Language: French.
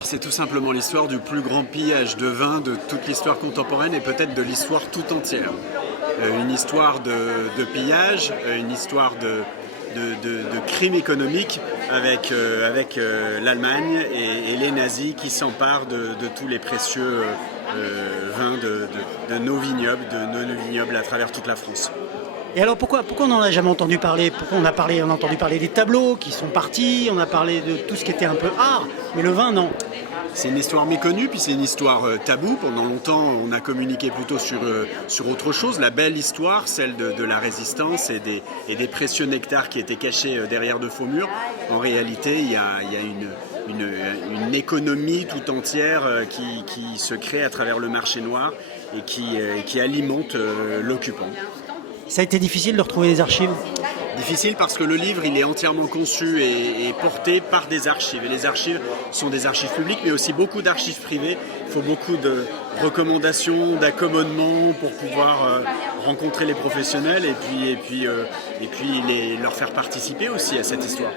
C'est tout simplement l'histoire du plus grand pillage de vin de toute l'histoire contemporaine et peut-être de l'histoire tout entière. Une histoire de pillage, une histoire de crime économique avec l'Allemagne et les nazis qui s'emparent de tous les précieux vins de nos vignobles à travers toute la France. Et alors pourquoi on n'en a jamais entendu parler? Pourquoi on a entendu parler des tableaux qui sont partis, on a parlé de tout ce qui était un peu art, mais le vin non. C'est une histoire méconnue, puis c'est une histoire taboue. Pendant longtemps, on a communiqué plutôt sur autre chose. La belle histoire, celle de la résistance et des précieux nectars qui étaient cachés derrière de faux murs. En réalité, il y a une économie tout entière qui se crée à travers le marché noir et qui alimente l'occupant. Ça a été difficile de retrouver des archives? Difficile parce que le livre il est entièrement conçu et porté par des archives. Et les archives sont des archives publiques mais aussi beaucoup d'archives privées. Il faut beaucoup de recommandations, d'accommodements pour pouvoir rencontrer les professionnels et puis leur faire participer aussi à cette histoire.